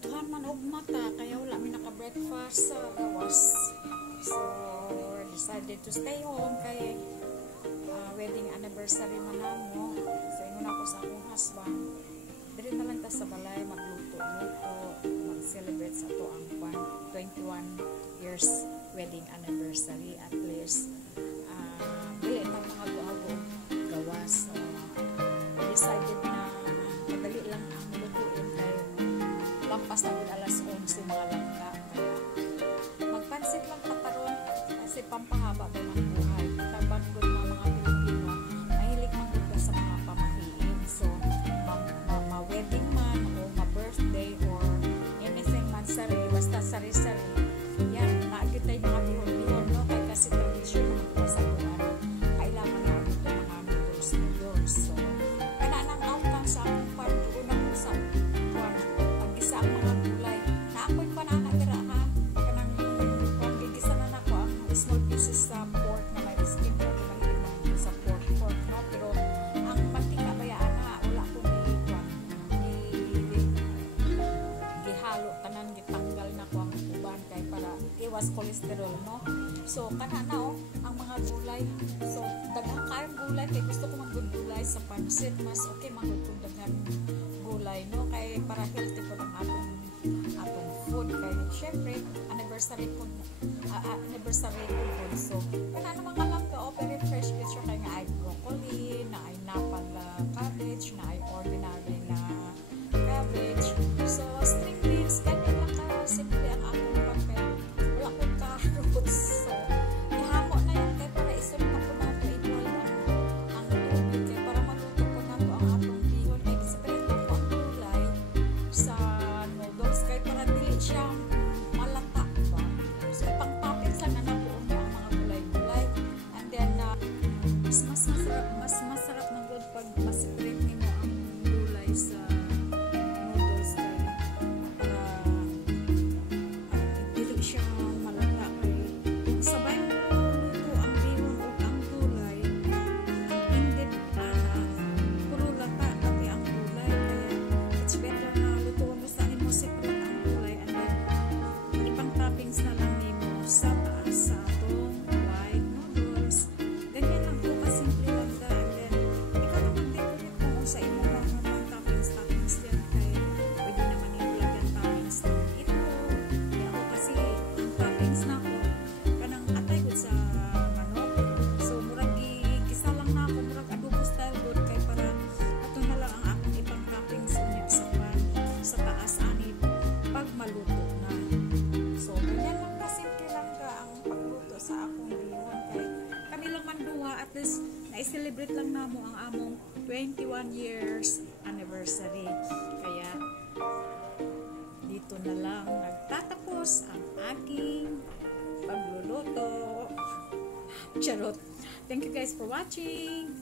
Butuhan man og mata kaya wala mi naka-breakfast sa gawas. So decided to stay home kay wedding anniversary man namo. So ingon ako sa akong husband, diri na lang ta sa balay magluto-luto, mag-celebrate sa to ang 21 years wedding anniversary at least. Dili ta mga guago gawas. So decided na madali lang ang lutuin kay lampas na alas 11 mga langka. Magpansit lang pataron kasi pampahaba ba ng buhay. Tabanggod ng mga Pilipino, mahilig magluto sa mga pamahiin. So, ma-wedding man o ma-birthday or anything man sari, basta sari-sari. Yan, naagit tayo mga bihon-bihon, no? Kaya kasi tradition mga sa buwan. Kailangan na ito mga noodles. So, kananang outcome sa akong part, doon na po sa pag-gisa ang mga gulay. Na ako'y pananagira ha. Kanang pag-gisa na ako ang small pieces sa pork na may skin ko. Mahilig sa pork, no? Pero ang mantika bayaan na, wala akong gihalo, tanan, gitanggal na ko ang uban kay para iwas cholesterol, no? So, kanana ang mga gulay. So, daghang kayong gulay kay gusto ko maggulay sa pansit. Mas okay magugod daghang gulay, no? Kay para healthy po ang atong food. Kay syempre, anniversary po food. So, kanana mga langka, very fresh fish kay nga ay broccoli, na ay napal cabbage, na ay ordinary na cabbage. So, string beans, ganyan lang ka. Simple ang akong papel. Wala akong carrots. So, ihamo na yun kaya para isunod na po nato i-boil ang tubig. Kaya para maluto po nato ang atong bihon. Kaya separate po ang gulay sa noodles. Kaya para dili siya malata ba. So, ipang toppings lang na napuon niya ang mga gulay-gulay. And then, mas masarap ng good pag mas-separate nyo ang gulay sa noodles kaya para dili siya malata kay kung sabay mo luto ang bihon o ang gulay hindi puro lata pati ang gulay kaya it's better na lutuon mo sa mo separate ang gulay and then ipang toppings na lang nimo sa taas sa atong white noodles. Ganyan lang po kasimple lang da. And then ikaw naman decorate mo sa imo mga toppings yan kay pwede naman yung lagyan toppings ng ito. Kaya ako kasi ang toppings na ako kanang atay good sa manok. So murag gisa lang na ako murag adobo style good kay para ato na lang ang akong ipang toppings unya sa pan sa taas ani pag maluto na. So ganyan lang kasimple lang ka ang pagluto sa akong bihon kay kami lang man duha at least na-celebrate lang namo ang among 21 years anniversary. Kaya dito na lang nagtatapos ang aking pagluluto. Charot. Thank you guys for watching.